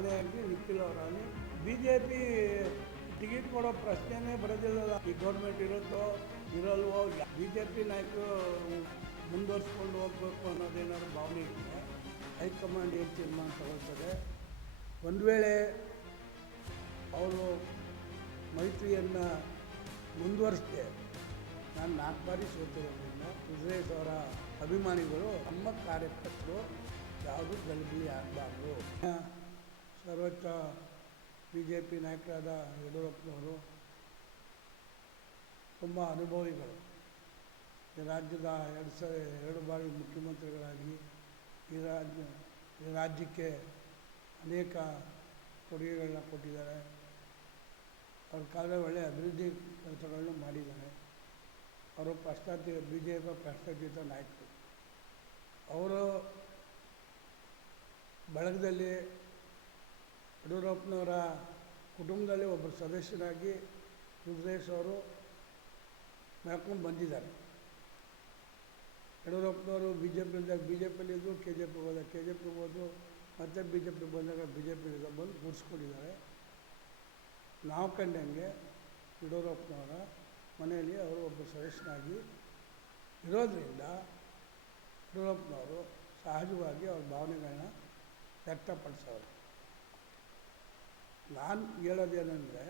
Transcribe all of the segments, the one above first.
ಆನೆಯಾಗಿ ನಿಖಿಲ್ ಅವರಾಗಲಿ B J P ticket ಕೊಡೋ ಪ್ರಶ್ನೆನೇ ಬರೋದಿಲ್ಲ ಈ ಗೌರ್ಮೆಂಟ್ ಇರುತ್ತೋ ಇರಲ್ವೋ ಬಿ ಜೆ ಪಿ ನಾಯಕರು ಮುಂದುವರ್ಸ್ಕೊಂಡು ಹೋಗ್ಬೇಕು ಅನ್ನೋದೇನಾದ್ರು ಭಾವನೆ ಇದೆ ಹೈಕಮಾಂಡ್ ಏನು ತೀರ್ಮಾನ ತಗೊಳ್ತದೆ? ಒಂದು ವೇಳೆ ಅವರು ಮೈತ್ರಿಯನ್ನು ಮುಂದುವರಿಸಿದೆ, ನಾನು ನಾಲ್ಕು ಬಾರಿ ಸೋತಿರೋದ್ರಿಂದ ಕುದುರೇಶ್ ಅವರ ಅಭಿಮಾನಿಗಳು, ನಮ್ಮ ಕಾರ್ಯಕರ್ತರು ಯಾವುದು ಗಲಿಬಿಲಿ ಆಗಬಾರ್ದು. ಸರ್ವೋಚ್ಚ ಬಿ ಜೆ ಪಿ ನಾಯಕರಾದ ಯಡಿಯೂರಪ್ಪನವರು ತುಂಬ ಅನುಭವಿಗಳು. ಈ ರಾಜ್ಯದ ಎರಡು ಸ, ಎರಡು ಬಾರಿ ಮುಖ್ಯಮಂತ್ರಿಗಳಾಗಿ ಈ ರಾಜ್ಯ, ಈ ರಾಜ್ಯಕ್ಕೆ ಅನೇಕ ಕೊಡುಗೆಗಳನ್ನ ಕೊಟ್ಟಿದ್ದಾರೆ. ಅವ್ರ ಕಾಲದ ಒಳ್ಳೆಯ ಅಭಿವೃದ್ಧಿ ಕೆಲಸಗಳನ್ನು ಮಾಡಿದ್ದಾರೆ. ಅವರು ಭ್ರಷ್ಟಾಚಾರ ಬಿ ಜೆ ಪಿ ಪ್ರಶ್ನಾತೀತ ನಾಯಕರು. ಅವರು ಬಳಗದಲ್ಲಿ ಯಡಿಯೂರಪ್ಪನವರ ಕುಟುಂಬದಲ್ಲಿ ಒಬ್ಬರು ಸದಸ್ಯರಾಗಿ ರುದ್ರೇಶ್ ಅವರು ಬಂದಿದ್ದಾರೆ. ಯಡಿಯೂರಪ್ಪನವರು ಬಿ ಜೆ ಪಿಲಿದ್ದಾಗ ಬಿ ಜೆ ಪಿಲಿದ್ದು ಕೆ ಜೆ ಪಿ ಹೋದಾಗ ಕೆ ಜೆ ಪಿ ಹೋದ್ರು ಮತ್ತೆ ಬಿ ಜೆ ಪಿ ಬಂದಾಗ ಬಿ ಜೆ ಪಿಲಿದ್ದ ಬಂದು ಕೂಡಿಸ್ಕೊಂಡಿದ್ದಾರೆ ನಾವು ಕಂಡಂಗೆ ಯಡಿಯೂರಪ್ಪನವರ ಮನೆಯಲ್ಲಿ ಅವರು ಒಬ್ಬ ಸದಸ್ಯನಾಗಿ ಇರೋದರಿಂದ ಯಡಿಯೂರಪ್ಪನವರು ಸಹಜವಾಗಿ ಅವ್ರ ಭಾವನೆಗಳನ್ನ ವ್ಯಕ್ತಪಡಿಸೋರು. ನಾನು ಹೇಳೋದೇನೆಂದರೆ,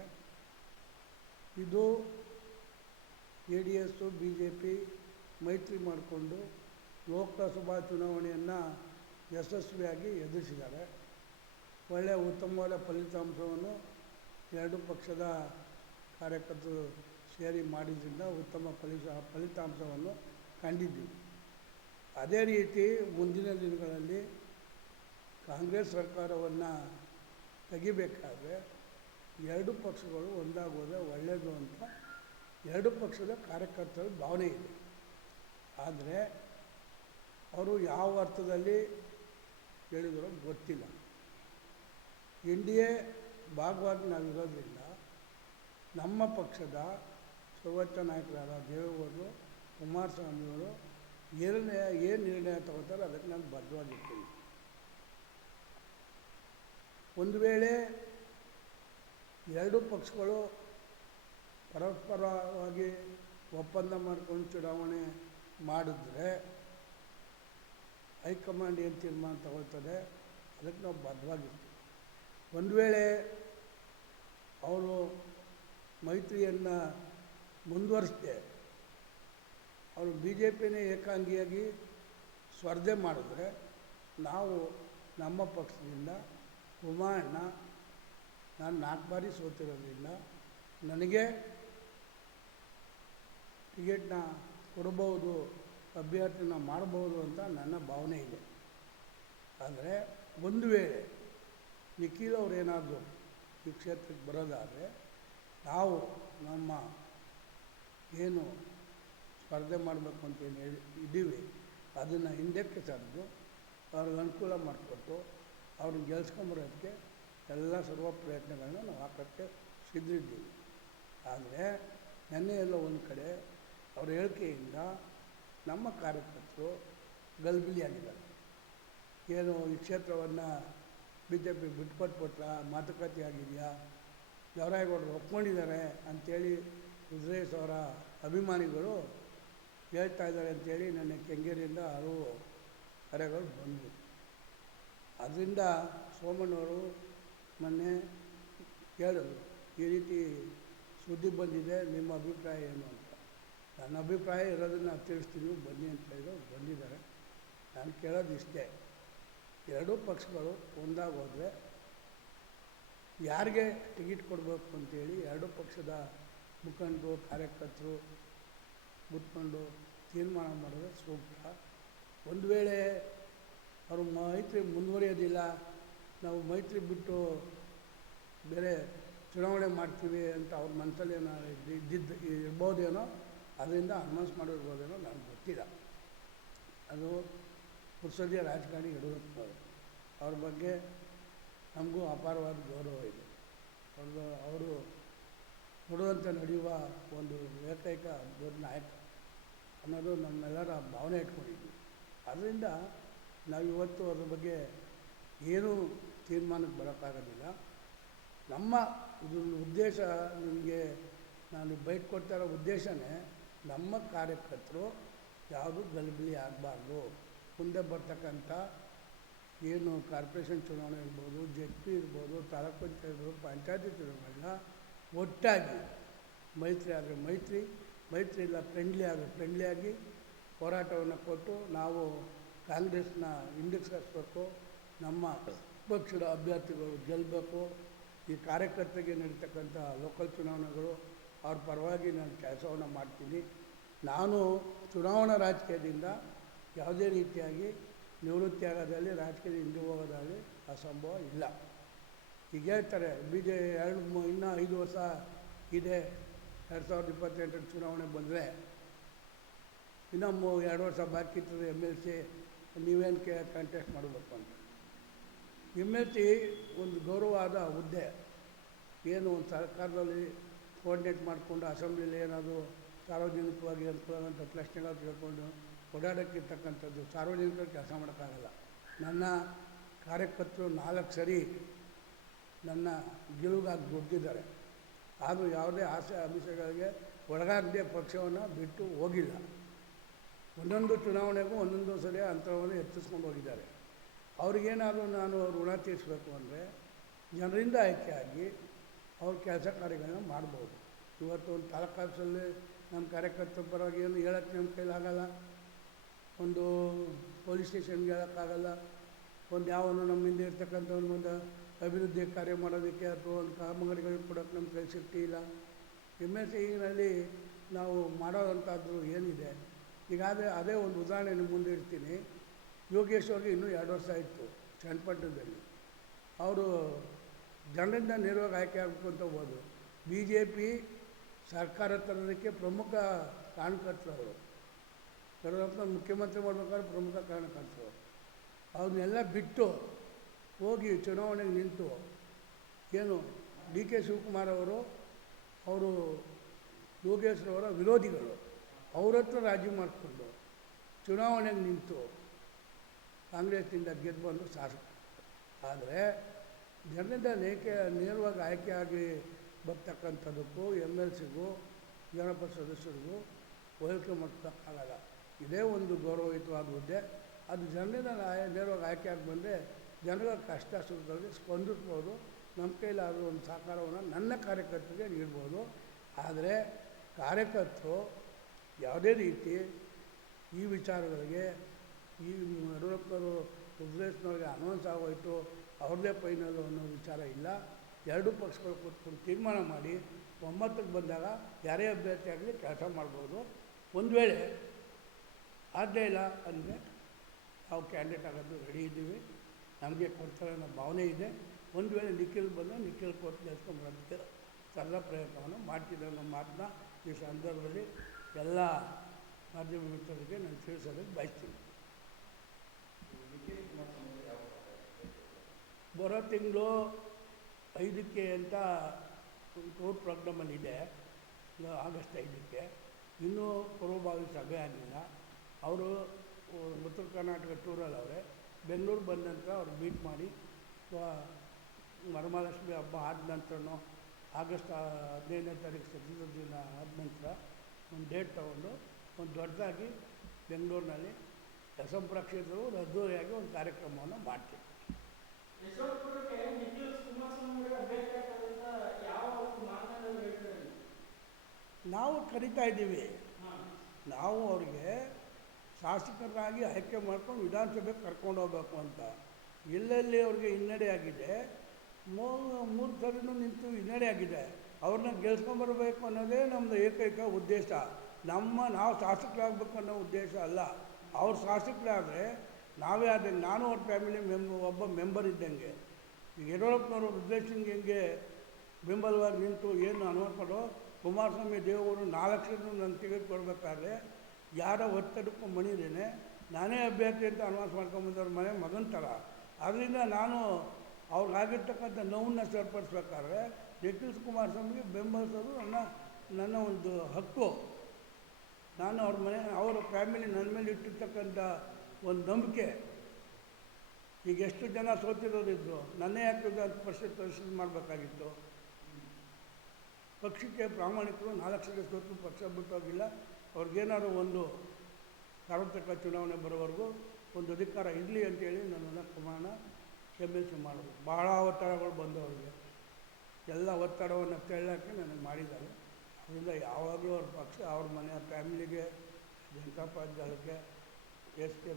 ಇದು J D S B J P ಮೈತ್ರಿ ಮಾಡಿಕೊಂಡು ಲೋಕಸಭಾ ಚುನಾವಣೆಯನ್ನು ಯಶಸ್ವಿಯಾಗಿ ಎದುರಿಸಿದ್ದಾರೆ. ಒಳ್ಳೆಯ ಉತ್ತಮವಾದ ಫಲಿತಾಂಶವನ್ನು ಎರಡು ಪಕ್ಷದ ಕಾರ್ಯಕರ್ತರು ಸೇರಿ ಮಾಡಿದ್ದರಿಂದ ಉತ್ತಮ ಫಲಿತ, ಫಲಿತಾಂಶವನ್ನು ಕಂಡಿದ್ದೀವಿ. ಅದೇ ರೀತಿ ಮುಂದಿನ ದಿನಗಳಲ್ಲಿ ಕಾಂಗ್ರೆಸ್ ಸರ್ಕಾರವನ್ನು ತೆಗಿಬೇಕಾದ್ರೆ ಎರಡು ಪಕ್ಷಗಳು ಒಂದಾಗೋದೇ ಒಳ್ಳೆಯದು ಅಂತ ಎರಡು ಪಕ್ಷದ ಕಾರ್ಯಕರ್ತರ ಭಾವನೆ ಇದೆ. ಆದರೆ ಅವರು ಯಾವ ಅರ್ಥದಲ್ಲಿ ಹೇಳಿದ್ರು ಗೊತ್ತಿಲ್ಲ. ಎನ್ ಡಿ ಎ ಭಾಗವಾಗಿ ನಾವಿರೋದ್ರಿಂದ ನಮ್ಮ ಪಕ್ಷದ ಸರ್ವೋಚ್ಚ ನಾಯಕರಾದ ದೇವೇಗೌಡರು, ಕುಮಾರಸ್ವಾಮಿಯವರು ಏನೇ ಏನು ನಿರ್ಣಯ ತಗೋತಾರೋ ಅದಕ್ಕೆ ನಾನು ಬದ್ಧವಾಗಿರ್ತೀನಿ. ಒಂದು ವೇಳೆ ಎರಡು ಪಕ್ಷಗಳು ಪರಸ್ಪರವಾಗಿ ಒಪ್ಪಂದ ಮಾಡ್ಕೊಂಡು ಚುನಾವಣೆ ಮಾಡಿದ್ರೆ ಹೈಕಮಾಂಡ್ ಏನು ತೀರ್ಮಾನ ತಗೊಳ್ತದೆ? ಅದಕ್ಕೆ ನಾವು ಬದ್ಧವಾಗಿರ್ತೀವಿ ಒಂದು ವೇಳೆ ಅವರು ಮೈತ್ರಿಯನ್ನು ಮುಂದುವರಿಸದೆ, ಅವರು ಬಿ ಜೆ ಪಿನೇ ಏಕಾಂಗಿಯಾಗಿ ಸ್ಪರ್ಧೆ ಮಾಡಿದ್ರೆ ನಾವು ನಮ್ಮ ಪಕ್ಷದಿಂದ ಉಮಾಣ್ಣ ನಾನು ನಾಲ್ಕು ಬಾರಿ ಸೋತಿರೋದ್ರಿಂದ ನನಗೆ ಟಿಕೆಟ್ನ ಕೊಡಬಹುದು, ಅಭ್ಯರ್ಥಿನ ಮಾಡಬಹುದು ಅಂತ ನನ್ನ ಭಾವನೆ ಇದೆ. ಆದರೆ ಒಂದು ವೇಳೆ ನಿಖಿಲ್ ಏನಾದರೂ ಈ ಕ್ಷೇತ್ರಕ್ಕೆ ಬರೋದಾದರೆ ನಾವು ನಮ್ಮ ಏನು ಸ್ಪರ್ಧೆ ಮಾಡಬೇಕು ಅಂತ ಏನು ಹೇಳಿ ಇದ್ದೀವಿ, ಅದನ್ನು ಹಿಂದಕ್ಕೆ ಸರಿದು ಅವ್ರಿಗೆ ಅನುಕೂಲ ಮಾಡಿಕೊಟ್ಟು ಅವ್ರನ್ನ ಗೆಲ್ಸ್ಕೊಂಬರೋದಕ್ಕೆ ಎಲ್ಲ ಸರ್ವ ಪ್ರಯತ್ನಗಳನ್ನ ನಾವು ಹಾಕೋಕ್ಕೆ ಸಿದ್ಧಿದ್ದೀವಿ ಆದರೆ ನೆನ್ನೆ ಎಲ್ಲ ಒಂದು ಕಡೆ ಅವ್ರ ಹೇಳಿಕೆಯಿಂದ ನಮ್ಮ ಕಾರ್ಯಕರ್ತರು ಗಲ್ಬಿಲಿಯಾಗಿದ್ದಾರೆ ಏನು ಈ ಕ್ಷೇತ್ರವನ್ನು ಬಿ ಜೆ ಪಿ ಬಿಟ್ಕೊಟ್ಬಿಟ್ರ, ಮಾತುಕತೆ ಆಗಿದೆಯಾ? ದೇವರಾಯಗೌಡರು ಒಪ್ಕೊಂಡಿದ್ದಾರೆ ಅಂಥೇಳಿ ರುದ್ರೇಶ್ ಅವರ ಅಭಿಮಾನಿಗಳು ಹೇಳ್ತಾ ಇದ್ದಾರೆ ಅಂಥೇಳಿ ನನ್ನ ಕೆಂಗೇರಿಯಿಂದ ಹಲವು ಕರೆಗಳು ಬಂದವು. ಅದರಿಂದ ಸೋಮಣ್ಣವರು ಮೊನ್ನೆ ಕೇಳಿದ್ರು, ಈ ರೀತಿ ಸುದ್ದಿ ಬಂದಿದೆ, ನಿಮ್ಮ ಅಭಿಪ್ರಾಯ ಏನು ಅಂತ. ನನ್ನ ಅಭಿಪ್ರಾಯ ಇರೋದನ್ನು ತಿಳಿಸ್ತೀನಿ ಬನ್ನಿ ಅಂತ ಹೇಳಿದ್ರು ಬಂದಿದ್ದಾರೆ. ನಾನು ಕೇಳೋದು ಇಷ್ಟೇ. ಎರಡೂ ಪಕ್ಷಗಳು ಒಂದಾಗೋದ್ರೆ ಯಾರಿಗೆ ಟಿಕೆಟ್ ಕೊಡಬೇಕು ಅಂತೇಳಿ ಎರಡೂ ಪಕ್ಷದ ಮುಖಂಡರು, ಕಾರ್ಯಕರ್ತರು ಕೂತ್ಕೊಂಡು ತೀರ್ಮಾನ ಮಾಡಿದ್ರೆ ಸೂಕ್ತ. ಒಂದು ವೇಳೆ ಅವರು ಮೈತ್ರಿ ಮುಂದುವರಿಯೋದಿಲ್ಲ. ನಾವು ಮೈತ್ರಿ ಬಿಟ್ಟು ಬೇರೆ ಚುನಾವಣೆ ಮಾಡ್ತೀವಿ ಅಂತ ಅವ್ರ ಮನಸ್ಸಲ್ಲಿ ಏನೋ ಇದ್ದಿದ್ದು ಇರ್ಬೋದೇನೋ, ಅದರಿಂದ ಅನೌನ್ಸ್ ಮಾಡಿರ್ಬೋದೇನೋ ನನಗೆ ಗೊತ್ತಿಲ್ಲ. ಅದು ಮುತ್ಸದ್ಯ ರಾಜಕಾರಣಿ ಯಡಿಯೂರಪ್ಪನವರು. ಅವ್ರ ಬಗ್ಗೆ ನಮಗೂ ಅಪಾರವಾದ ಗೌರವ ಇದೆ. ಅವ್ರದ್ದು, ಅವರು ನುಡುವಂತೆ ನಡೆಯುವ ಒಂದು ಏಕೈಕ ದೊಡ್ಡ ನಾಯಕ ಅನ್ನೋದು ನಮ್ಮೆಲ್ಲರ ಭಾವನೆ ಇಟ್ಕೊಂಡಿದ್ವಿ ಅದರಿಂದ ನಾವು ಇವತ್ತು ಅದ್ರ ಬಗ್ಗೆ ಏನೂ ತೀರ್ಮಾನಕ್ಕೆ ಬರೋಕ್ಕಾಗೋದಿಲ್ಲ. ನಮ್ಮ ಇದ್ರ ಉದ್ದೇಶ ನಿಮಗೆ ನಾನು ಬೈಟ್ ಕೊಡ್ತಾ ಇರೋ ಉದ್ದೇಶನೇ ನಮ್ಮ ಕಾರ್ಯಕರ್ತರು ಯಾವುದು ಗಲಿಬಿಲಿ ಆಗಬಾರ್ದು. ಮುಂದೆ ಬರ್ತಕ್ಕಂಥ ಏನು ಕಾರ್ಪೊರೇಷನ್ ಚುನಾವಣೆ ಇರ್ಬೋದು ಜೆಡ್ ಪಿ ಇರ್ಬೋದು ತಾಲೂಕು ಪಂಚಾಯತ್ ಇರ್ಬೋದು, ಪಂಚಾಯತಿ ಚುನಾವಣೆಗಳನ್ನ ಒಟ್ಟಾಗಿ ಮೈತ್ರಿ ಆದರೆ ಮೈತ್ರಿ ಮೈತ್ರಿ ಇಲ್ಲ ಫ್ರೆಂಡ್ಲಿ ಆದರೆ ಫ್ರೆಂಡ್ಲಿಯಾಗಿ ಹೋರಾಟವನ್ನು ಕೊಟ್ಟು ನಾವು ಕಾಂಗ್ರೆಸ್ನ ಹಿಂದಕ್ಕಿಸ್ಬೇಕು ನಮ್ಮ ಪಕ್ಷದ ಅಭ್ಯರ್ಥಿಗಳು ಗೆಲ್ಲಬೇಕು ಈ ಕಾರ್ಯಕರ್ತರಿಗೆ ನಡೀತಕ್ಕಂಥ ಲೋಕಲ್ ಚುನಾವಣೆಗಳು, ಅವ್ರ ಪರವಾಗಿ ನಾನು ಕೆಲಸವನ್ನು ಮಾಡ್ತೀನಿ. ನಾನು ಚುನಾವಣಾ ರಾಜಕೀಯದಿಂದ ಯಾವುದೇ ರೀತಿಯಾಗಿ ನಿವೃತ್ತಿ ಆಗೋದಾಗಲಿ ರಾಜಕೀಯ ಹಿಂದೆ ಹೋಗೋದಾಗಲಿ ಅಸಂಭವ ಇಲ್ಲ. ಈಗ ಹೇಳ್ತಾರೆ ಬಿ ಜೆ ಎರಡು ಇನ್ನೂ ಐದು ವರ್ಷ ಇದೆ, ಎರಡು ಸಾವಿರದ ಇಪ್ಪತ್ತೆಂಟರ ಚುನಾವಣೆ ಬಂದರೆ. ಇನ್ನೂ ಎರಡು ವರ್ಷ ಬಾಕಿ ಇರ್ತದೆ ಎಂ ಎಲ್ ಸಿ ನೀವೇನು ಕೆ ಕಂಟೆಸ್ಟ್ ಮಾಡಬೇಕು ಅಂತ. ಎಂ ಒಂದು ಗೌರವವಾದ ಹುದ್ದೆ. ಏನು ಒಂದು ಸರ್ಕಾರದಲ್ಲಿ ಕೋರ್ಡಿನೇಟ್ ಮಾಡಿಕೊಂಡು ಅಸೆಂಬ್ಲಿಲಿ ಏನಾದರೂ ಸಾರ್ವಜನಿಕವಾಗಿ ಅನುಕೂಲ ಅಂತ ಪ್ರಶ್ನೆಗಳು ತಿಳ್ಕೊಂಡು ಓಡಾಡೋಕ್ಕಿರ್ತಕ್ಕಂಥದ್ದು ಸಾರ್ವಜನಿಕರು ಕೆಲಸ ಮಾಡೋಕ್ಕಾಗಲ್ಲ. ನನ್ನ ಕಾರ್ಯಕರ್ತರು ನಾಲ್ಕು ಸರಿ ನನ್ನ ಗೆಲುವಾಗಿ ದುಡ್ದಿದ್ದಾರೆ. ಆದರೂ ಯಾವುದೇ ಆಸೆ, ಅಭಿಷೇಕಗಳಿಗೆ ಒಳಗಾಗದೆ ಪಕ್ಷವನ್ನು ಬಿಟ್ಟು ಹೋಗಿಲ್ಲ. ಒಂದೊಂದು ಚುನಾವಣೆಗೂ ಒಂದೊಂದು ಸಲ ಅಂತರವನ್ನು ಹೆಚ್ಚಿಸ್ಕೊಂಡು ಹೋಗಿದ್ದಾರೆ. ಅವ್ರಿಗೇನಾದರೂ ನಾನು ಋಣ ತೀರಿಸಬೇಕು ಅಂದರೆ ಜನರಿಂದ ಆಯ್ಕೆಯಾಗಿ ಅವ್ರ ಕೆಲಸ ಕಾರ್ಯಗಳನ್ನ ಮಾಡ್ಬೋದು. ಇವತ್ತು ಒಂದು ತಾಲೂಕಾಸಲ್ಲಿ ನಮ್ಮ ಕಾರ್ಯಕರ್ತರ ಪರವಾಗಿ ಏನು ಹೇಳೋಕ್ಕೆ ನಮ್ಮ ಕೈಲಾಗಲ್ಲ ಒಂದು ಪೊಲೀಸ್ ಸ್ಟೇಷನ್ಗೆ ಹೇಳೋಕ್ಕಾಗಲ್ಲ ಒಂದು ಯಾವನು ನಮ್ಮ ಹಿಂದೆ ಇರ್ತಕ್ಕಂಥ ಒಂದು ಅಭಿವೃದ್ಧಿ ಕಾರ್ಯ ಮಾಡೋದಕ್ಕೆ ಅಥವಾ ಒಂದು ಕಾಮಗಾರಿಗಳಿಗೆ ಕೊಡೋಕ್ಕೆ ನಮ್ಮ ಕೈ ಶಕ್ತಿ ಇಲ್ಲ ಎಂ ಎಸ್ ಸಿನಲ್ಲಿ ನಾವು ಮಾಡೋದಂಥದ್ದು ಏನಿದೆ ಈಗಾದರೆ ಅದೇ ಒಂದು ಉದಾಹರಣೆ ನಿಮ್ಮ ಮುಂದೆ ಇಡ್ತೀನಿ. ಯೋಗೇಶ್ ಅವ್ರಿಗೆ ಇನ್ನೂ ಎರಡು ವರ್ಷ ಆಯಿತು ಚನ್ನಪಟ್ಟಣದಲ್ಲಿ ಅವರು ಜನರಿಂದ ನೇರವಾಗಿ ಆಯ್ಕೆ ಆಗಬೇಕು ಅಂತ ಹೋದರು. ಬಿ ಜೆ ಪಿ ಸರ್ಕಾರ ತರೋದಕ್ಕೆ ಪ್ರಮುಖ ಕಾರಣಕರ್ತರು ಅವರು. ಯಡಿಯೂರಪ್ಪನ ಮುಖ್ಯಮಂತ್ರಿ ಮಾಡಬೇಕಾದ್ರೆ ಪ್ರಮುಖ ಕಾರಣಕರ್ತರು ಅವನ್ನೆಲ್ಲ ಬಿಟ್ಟು ಹೋಗಿ ಚುನಾವಣೆಗೆ ನಿಂತು ಏನು ಡಿ ಕೆ ಶಿವಕುಮಾರ್ ಅವರು ಅವರು ಯೋಗೇಶ್ವರವರ ವಿರೋಧಿಗಳು. ಅವ್ರ ಹತ್ರ ರಾಜಿ ಮಾಡಿಕೊಂಡು ಚುನಾವಣೆಗೆ ನಿಂತು ಕಾಂಗ್ರೆಸ್ನಿಂದ ಗೆದ್ದು ಬಂದು ಆದರೆ ಜನರಿಂದ ನೇಕೆ ನೇರವಾಗಿ ಆಯ್ಕೆಯಾಗಿ ಬರ್ತಕ್ಕಂಥದ್ದಕ್ಕೂ ಎಂ ಎಲ್ ಸಿಗೂ ಜನಪದ ಸದಸ್ಯರಿಗೂ ಹೋಲಿಕೆ ಮಾಡ್ತಕ್ಕಾಗಲ್ಲ ಇದೇ ಒಂದು ಗೌರವಯುತವಾದ ಹುದ್ದೆ. ಅದು ಜನರಿಂದ ನೇರವಾಗಿ ಆಯ್ಕೆಯಾಗಿ ಬಂದರೆ ಜನರ ಕಷ್ಟ ಸುಖದಲ್ಲಿ ಸ್ಪಂದಿಸ್ಬೋದು. ನಮ್ಮ ಕೈಲಾದರೂ ಒಂದು ಸಹಕಾರವನ್ನು ನನ್ನ ಕಾರ್ಯಕರ್ತರಿಗೆ ನೀಡ್ಬೋದು. ಆದರೆ ಕಾರ್ಯಕರ್ತರು ಯಾವುದೇ ರೀತಿ ಈ ವಿಚಾರಗಳಿಗೆ ಈ ಯಡಿಯೂರಪ್ಪರು ರುದ್ರೇಶ್ನವ್ರಿಗೆ ಅನೌನ್ಸ್ ಆಗೋಯ್ತು, ಅವ್ರದ್ದೇ ಫೈನಲ್ಲು ಅನ್ನೋ ವಿಚಾರ ಇಲ್ಲ. ಎರಡೂ ಪಕ್ಷಗಳು ಕೂತ್ಕೊಂಡು ತೀರ್ಮಾನ ಮಾಡಿ ಒಮ್ಮತಕ್ಕೆ ಬಂದಾಗ ಯಾರೇ ಅಭ್ಯರ್ಥಿ ಆಗಲಿ ಕೆಲಸ ಮಾಡ್ಬೋದು. ಒಂದು ವೇಳೆ ಆಗಲೇ ಇಲ್ಲ ಅಂದರೆ ನಾವು ಕ್ಯಾಂಡಿಡೇಟ್ ಆಗೋದು ರೆಡಿ ಇದ್ದೀವಿ. ನಮಗೆ ಕೊಡ್ತಾರೆ ಅನ್ನೋ ಭಾವನೆ ಇದೆ. ಒಂದು ವೇಳೆ ನಿಖಿಲ್ ಬಂದರೆ ನಿಖಿಲ್ ಕೊಟ್ಟು ಗೆಲ್ಸ್ಕೊಂಬರೋದಕ್ಕೆ ಸರಳ ಪ್ರಯತ್ನವನ್ನು ಮಾಡ್ತಿದ್ದೆ ಅನ್ನೋ ಮಾತನ್ನ ಈ ಸಂದರ್ಭದಲ್ಲಿ ಎಲ್ಲ ಮಾಧ್ಯಮ ಮಿತ್ರರಿಗೆ ನಾನು ತಿಳಿಸೋದಕ್ಕೆ ಬಯಸ್ತೀನಿ. ಬರೋ ತಿಂಗಳು ಐದಕ್ಕೆ ಅಂತ ಒಂದು ಟೂರ್ ಪ್ರೋಗ್ರಾಮಲ್ಲಿ ಇದೆ ಆಗಸ್ಟ್ ಐದಕ್ಕೆ. ಇನ್ನೂ ಪೂರ್ವಭಾವಿ ಸಭೆ ಆಗಲಿಲ್ಲ ಅವರು ಉತ್ತರ ಕರ್ನಾಟಕ ಟೂರಲ್ಲಿ ಅವರೇ. ಬೆಂಗಳೂರು ಬಂದ ನಂತರ ಅವ್ರು ಮೀಟ್ ಮಾಡಿ ವರಮಹಾಲಕ್ಷ್ಮಿ ಹಬ್ಬ ಆದ ನಂತರನೂ ಆಗಸ್ಟ್ ಹದಿನೈದನೇ ತಾರೀಕು ಸ್ವತಂತ್ರ ದಿನ ಆದ ನಂತರ ಒಂದು ಡೇಟ್ ತೊಗೊಂಡು ಒಂದು ದೊಡ್ಡದಾಗಿ ಬೆಂಗಳೂರಿನಲ್ಲಿ ಯಶವಂಪುರ ಕ್ಷೇತ್ರವು ಒಂದು ಅದ್ದೂರಿಯಾಗಿ ಒಂದು ಕಾರ್ಯಕ್ರಮವನ್ನು ಮಾಡ್ತೀವಿ ನಾವು ಕರಿತಾ ಇದ್ದೀವಿ. ನಾವು ಅವರಿಗೆ ಶಾಸಕರಾಗಿ ಆಯ್ಕೆ ಮಾಡ್ಕೊಂಡು ವಿಧಾನಸಭೆಗೆ ಕರ್ಕೊಂಡು ಹೋಗ್ಬೇಕು ಅಂತ. ಎಲ್ಲೆಲ್ಲಿ ಅವ್ರಿಗೆ ಹಿನ್ನಡೆ ಆಗಿದೆ ಮೂ ಮೂರು ಸರಿನೂ ನಿಂತು ಹಿನ್ನಡೆ ಆಗಿದೆ. ಅವ್ರನ್ನ ಗೆಲ್ಸ್ಕೊಂಬರ್ಬೇಕು ಅನ್ನೋದೇ ನಮ್ಮದು ಏಕೈಕ ಉದ್ದೇಶ. ನಮ್ಮ ನಾವು ಶಾಸಕರಾಗಬೇಕು ಅನ್ನೋ ಉದ್ದೇಶ ಅಲ್ಲ. ಅವ್ರು ಶಾಸಕರಾದರೆ ನಾವೇ ಆದಂಗೆ ನಾನು ಅವ್ರ ಫ್ಯಾಮಿಲಿ ಮೆಂಬ ಒಬ್ಬ ಮೆಂಬರ್ ಇದ್ದಂಗೆ. ಈಗ ಯಡಿಯೂರಪ್ಪನವರು ಹೆಂಗೆ ಬೆಂಬಲವಾಗಿ ನಿಂತು ಏನು ಅನ್ವರ್ಪಡೋ ಕುಮಾರಸ್ವಾಮಿ ದೇವರು ನಾಲ್ಕು ನನ್ನ ಟಿಕೆಟ್ ಕೊಡಬೇಕಾದ್ರೆ ಯಾರ ಒತ್ತಡಕ್ಕೂ ಮಣಿದೇನೆ. ನಾನೇ ಅಭ್ಯರ್ಥಿ ಅಂತ ಅನ್ವಾಸ ಮಾಡ್ಕೊಂಬಂದವ್ರ ಮನೆ ಮಗನ ಥರ ಅದರಿಂದ ನಾನು ಅವ್ರಿಗಾಗಿರ್ತಕ್ಕಂಥ ನೋವನ್ನ ಸರಿಪಡಿಸ್ಬೇಕಾದ್ರೆ ನಿಖಿಲ್ ಕುಮಾರಸ್ವಾಮಿಗೆ ಬೆಂಬಲಿಸೋದು ನನ್ನ ನನ್ನ ಒಂದು ಹಕ್ಕು. ನಾನು ಅವ್ರ ಮನೆ, ಅವರ ಫ್ಯಾಮಿಲಿ ನನ್ನ ಮೇಲೆ ಇಟ್ಟಿರ್ತಕ್ಕಂಥ ಒಂದು ನಂಬಿಕೆ. ಈಗ ಎಷ್ಟು ಜನ ಸೋತಿರೋರಿದ್ರು ನನ್ನೇ ಯಾಕೆ ಪರ್ಸೆಂಟ್ ಪರಿಶೀಲನೆ ಮಾಡಬೇಕಾಗಿತ್ತು. ಪಕ್ಷಕ್ಕೆ ಪ್ರಾಮಾಣಿಕರು ನಾಲ್ಕು ಸಲ ಸೋತು, ಪಕ್ಷ ಬಿಟ್ಟೋಗಿಲ್ಲ. ಅವ್ರಿಗೇನಾದ್ರು ಒಂದು ಸಾರ್ವತ್ರಿಕ ಚುನಾವಣೆ ಬರೋವರೆಗೂ ಒಂದು ಅಧಿಕಾರ ಇರಲಿ ಅಂತೇಳಿ ನನ್ನನ್ನು ಪ್ರಮಾಣ ಎಂ ಎಲ್ ಸಿ ಮಾಡೋದು. ಭಾಳ ಒತ್ತಡಗಳು ಬಂದವರಿಗೆ. ಎಲ್ಲ ಒತ್ತಡವನ್ನು ತೆಳ್ಳಕ್ಕೆ ನನಗೆ ಮಾಡಿದ್ದಾರೆ. ಅದರಿಂದ ಯಾವಾಗಲೂ ಅವ್ರ ಪಕ್ಷ, ಅವ್ರ ಮನೆಯ ಫ್ಯಾಮಿಲಿಗೆ ಜನತಾ ಪಾರ್ಟಿ ದಳಕ್ಕೆ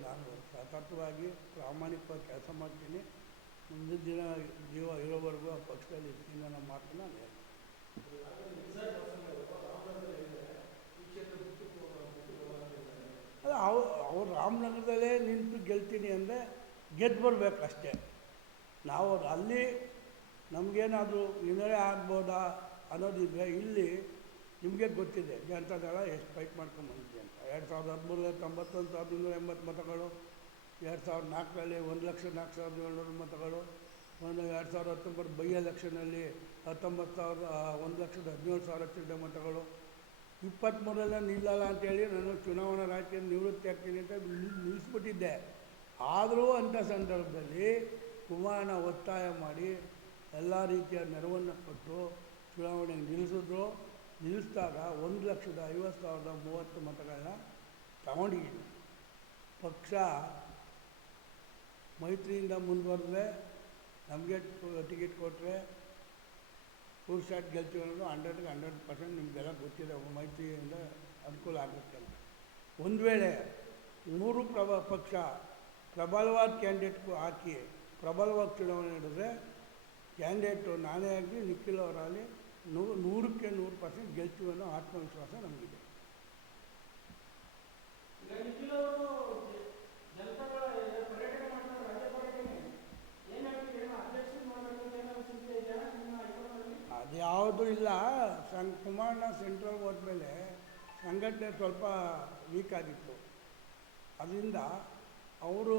ನಾನು ಸತತವಾಗಿ ಪ್ರಾಮಾಣಿಕವಾಗಿ ಕೆಲಸ ಮಾಡ್ತೀನಿ. ಮುಂದಿನ ದಿನ ಜೀವ ಇರೋವರೆಗೂ ಆ ಪಕ್ಷದಲ್ಲಿ ಇರ್ತೀನಿ ಅನ್ನೋ ಮಾತನ್ನು ನಾನು ಹೇಳ್ತೀನಿ. ಅಲ್ಲ, ಅವ್, ಅವ್ರು ರಾಮನಗರದಲ್ಲೇ ನಿಂತು ಗೆಲ್ತೀನಿ ಅಂದರೆ ಗೆದ್ದು ಬರಬೇಕಷ್ಟೇ. ನಾವು ಅವ್ರು ಅಲ್ಲಿ ನಮಗೇನಾದರೂ ಹಿನ್ನಡೆ ಆಗ್ಬೋದಾ ಅನ್ನೋದಿದ್ರೆ ಇಲ್ಲಿ ನಿಮಗೆ ಗೊತ್ತಿದೆ ಜನತಾದಳ ಎಷ್ಟು ಫೈಟ್ ಮಾಡ್ಕೊಂಡು ಬಂದಿದೆ ಅಂತ. ಎರಡು ಸಾವಿರದ ಹದಿಮೂರರಲ್ಲಿ ತೊಂಬತ್ತೊಂದು ಸಾವಿರದ ಇನ್ನೂರ ಎಂಬತ್ತು ಮತಗಳು, ಎರಡು ಸಾವಿರದ ನಾಲ್ಕರಲ್ಲಿ ಒಂದು ಲಕ್ಷ, ನಾಲ್ಕು ಸಾವಿರದ ಏಳ್ನೂರು ಮತಗಳು, ಒಂದು ಎರಡು ಸಾವಿರದ ಹತ್ತೊಂಬತ್ತು ಬೈ ಎಲೆಕ್ಷನಲ್ಲಿ ಹತ್ತೊಂಬತ್ತು ಸಾವಿರದ ಒಂದು ಲಕ್ಷದ ಹದಿನೇಳು ಸಾವಿರ ಚಿಲ್ಲರೆ ಮತಗಳು. ಇಪ್ಪತ್ತ್ಮೂರಲ್ಲ ನಿಲ್ಲಲ್ಲ ಅಂತೇಳಿ ನಾನು ಚುನಾವಣಾ ರಾಜಕೀಯ ನಿವೃತ್ತಿ ಆಗ್ತೀನಿ ಅಂತ ನಿಲ್- ನಿಲ್ಲಿಸ್ಬಿಟ್ಟಿದ್ದೆ ಆದರೂ ಅಂಥ ಸಂದರ್ಭದಲ್ಲಿ ಕುಮಾರನ ಒತ್ತಾಯ ಮಾಡಿ ಎಲ್ಲ ರೀತಿಯ ನೆರವನ್ನು ಕೊಟ್ಟು ಚುನಾವಣೆಗೆ ನಿಲ್ಲಿಸಿದ್ರು ನಿಲ್ಲಿಸಿದಾಗ ಒಂದು ಲಕ್ಷದ ಐವತ್ತು ಸಾವಿರದ ಮೂವತ್ತು ಮತಗಳನ್ನ ತಗೊಂಡಿದ್ದೀನಿ ಪಕ್ಷ ಮೈತ್ರಿಯಿಂದ ಮುಂದುವರೆದ್ರೆ ನಮಗೆ ಟಿಕೆಟ್ ಕೊಟ್ಟರೆ ಫುಲ್ ಶಾಟ್ ಗೆಲ್ತೀವಿ ಅನ್ನೋದು ಹಂಡ್ರೆಡ್ಗೆ ಹಂಡ್ರೆಡ್ ಪರ್ಸೆಂಟ್ ನಿಮಗೆಲ್ಲ ಗೊತ್ತಿದೆ ಮೈತ್ರಿಯಿಂದ ಅನುಕೂಲ ಆಗುತ್ತೆ ಅಂತ. ಒಂದು ವೇಳೆ ಮೂರು ಪ್ರಭ ಪಕ್ಷ ಪ್ರಬಲವಾದ ಕ್ಯಾಂಡಿಡೇಟ್ಗೂ ಹಾಕಿ ಪ್ರಬಲವಾಗಿ ಚುನಾವಣೆ ನಡೆದ್ರೆ ಕ್ಯಾಂಡಿಡೇಟು ನಾನೇ ಆಗಲಿ ನಿಖಿಲ್ ಅವರಾಗಲಿ ನೂರು ನೂರಕ್ಕೆ ನೂರು ಪರ್ಸೆಂಟ್ ಗೆಲ್ತೀವಿ ಅನ್ನೋ ಆತ್ಮವಿಶ್ವಾಸ ನಮಗಿದೆ. ಅದು ಯಾವುದೂ ಇಲ್ಲ. ಸಂ ಕುಮಾರಣ್ಣ ಸೆಂಟ್ರಲ್ ಹೋದ್ಮೇಲೆ ಸಂಘಟನೆ ಸ್ವಲ್ಪ ವೀಕ್ ಆಗಿತ್ತು. ಅದರಿಂದ ಅವರು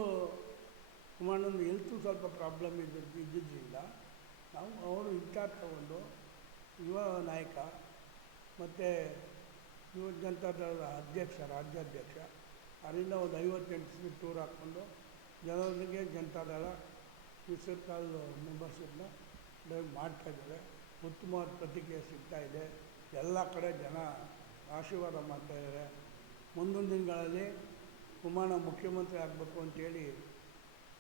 ಕುಮಾರಣ್ಣನ ಹೆಲ್ತು ಸ್ವಲ್ಪ ಪ್ರಾಬ್ಲಮ್ ಇದ್ದ ಇದ್ದಿದ್ದರಿಂದ ನಾವು ಅವರು ಇನ್ಚಾರ್ಜ್ ತಗೊಂಡು ಯುವ ನಾಯಕ ಮತ್ತು ಯುವ ಜನತಾದಳದ ಅಧ್ಯಕ್ಷ, ರಾಜ್ಯಾಧ್ಯಕ್ಷ, ಅಲ್ಲಿಂದ ಒಂದು ಐವತ್ತೆಂಟು ಟೂರ್ ಹಾಕ್ಕೊಂಡು ಜನರಿಗೆ ಜನತಾದಳ ಕಾಲ್ ಮೆಂಬರ್ಶಿಪ್ನ ಡ್ರೈವ್ ಮಾಡ್ತಾಯಿದ್ದಾರೆ ಉತ್ತಮವಾದ ಪ್ರತಿಕ್ರಿಯೆ ಸಿಗ್ತಾ ಇದೆ. ಎಲ್ಲ ಕಡೆ ಜನ ಆಶೀರ್ವಾದ ಮಾಡ್ತಾಯಿದ್ದಾರೆ ಮುಂದಿನ ದಿನಗಳಲ್ಲಿ ಕುಮಾರ ಮುಖ್ಯಮಂತ್ರಿ ಆಗಬೇಕು ಅಂತೇಳಿ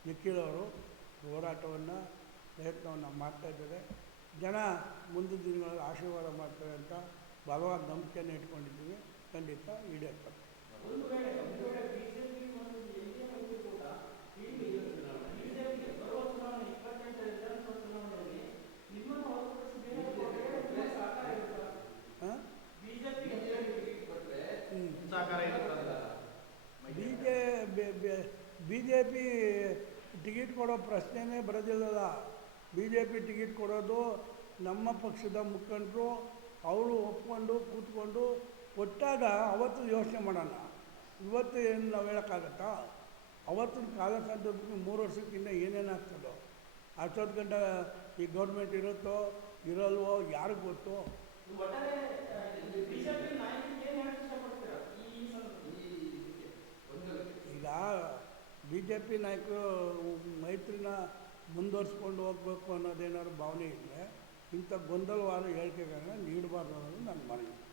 ನಿಖಿಲ್ ಅವರು ಹೋರಾಟವನ್ನು ಪ್ರಯತ್ನವನ್ನು ಮಾಡ್ತಾಯಿದ್ದಾರೆ ಜನ ಮುಂದಿನ ದಿನಗಳಲ್ಲಿ ಆಶೀರ್ವಾದ ಮಾಡ್ತಾರೆ ಅಂತ ಬಲವಾದ ನಂಬಿಕೆಯನ್ನು ಇಟ್ಕೊಂಡಿದ್ದೀವಿ. ಖಂಡಿತ ಈಡೇರ್ತಾರೆ. B J B J P ticket ಕೊಡೋ ಪ್ರಶ್ನೆನೇ ಬರೋದಿಲ್ಲಲ್ಲ. ಬಿ ಜೆ ಪಿ ಟಿಕೆಟ್ ಕೊಡೋದು ನಮ್ಮ ಪಕ್ಷದ ಮುಖಂಡರು, ಅವರು ಒಪ್ಕೊಂಡು ಕೂತ್ಕೊಂಡು ಕೊಟ್ಟಾಗ ಅವತ್ತು ಯೋಚನೆ ಮಾಡೋಣ. ಇವತ್ತು ಏನು ನಾವು ಹೇಳೋಕ್ಕಾಗತ್ತಾ? ಅವತ್ತಿನ ಕಾಲ ಸಂದರ್ಭಕ್ಕೆ ಮೂರು ವರ್ಷಕ್ಕಿಂತ ಏನೇನು ಆಗ್ತದೋ? ಅಷ್ಟೊತ್ತು ಗಂಟೆ ಈ ಗೌರ್ಮೆಂಟ್ ಇರುತ್ತೋ, ಇರಲ್ವೋ, ಯಾರಿಗೆ ಗೊತ್ತು? ಈಗ ಬಿ ಜೆ ಪಿ ನಾಯಕರು ಮೈತ್ರಿನ ಮುಂದುವರ್ಸ್ಕೊಂಡು ಹೋಗ್ಬೇಕು ಅನ್ನೋದೇನಾದ್ರು ಭಾವನೆ ಇದ್ದರೆ ಇಂಥ ಗೊಂದಲವಾದ ಹೇಳಿಕೆಗಳನ್ನ ನೀಡಬಾರ್ದು ಅನ್ನೋದು ನನ್ನ ಮನವಿ.